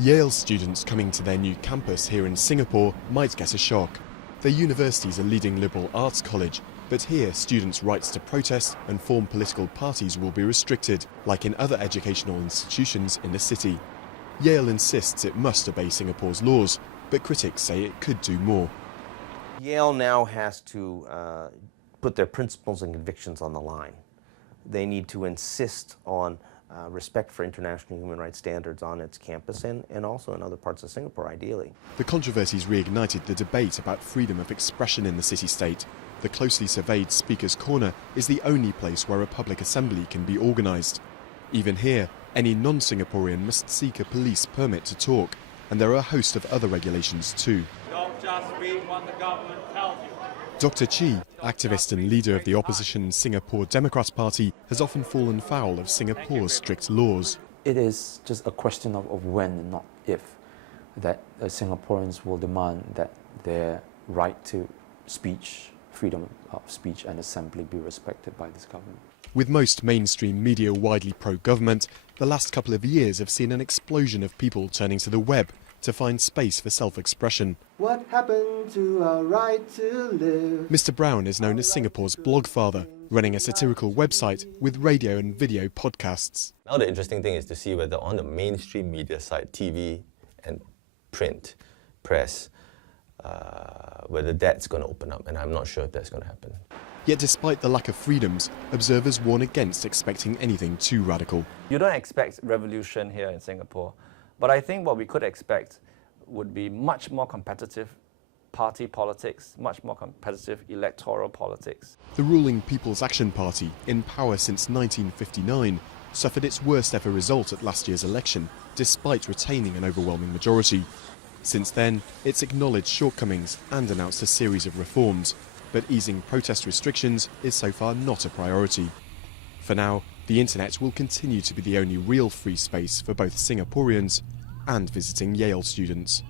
Yale students coming to their new campus here in Singapore might get a shock. Their university is a leading liberal arts college, but here students' rights to protest and form political parties will be restricted, like in other educational institutions in the city. Yale insists it must obey Singapore's laws, but critics say it could do more. Yale now has to put their principles and convictions on the line. They need to insist on respect for international human rights standards on its campus and also in other parts of Singapore, ideally. The controversies reignited the debate about freedom of expression in the city-state. The closely surveyed Speaker's Corner is the only place where a public assembly can be organised. Even here, any non-Singaporean must seek a police permit to talk, and there are a host of other regulations too. Don't just read what the government tells you. Dr. Chi, activist and leader of the opposition Singapore Democrats Party, has often fallen foul of Singapore's strict laws. It is just a question of when and not if that Singaporeans will demand that their right to speech, freedom of speech and assembly be respected by this government. With most mainstream media widely pro-government, the last couple of years have seen an explosion of people turning to the web to find space for self-expression. What happened to our right to live? Mr. Brown is known as Singapore's blogfather, running a satirical website with radio and video podcasts. Now the interesting thing is to see whether on the mainstream media side, TV and print, press, whether that's going to open up, and I'm not sure if that's going to happen. Yet despite the lack of freedoms, observers warn against expecting anything too radical. You don't expect revolution here in Singapore, but I think what we could expect would be much more competitive party politics, much more competitive electoral politics. The ruling People's Action Party, in power since 1959, suffered its worst ever result at last year's election, despite retaining an overwhelming majority. Since then, it's acknowledged shortcomings and announced a series of reforms, but easing protest restrictions is so far not a priority. For now, the internet will continue to be the only real free space for both Singaporeans and visiting Yale students.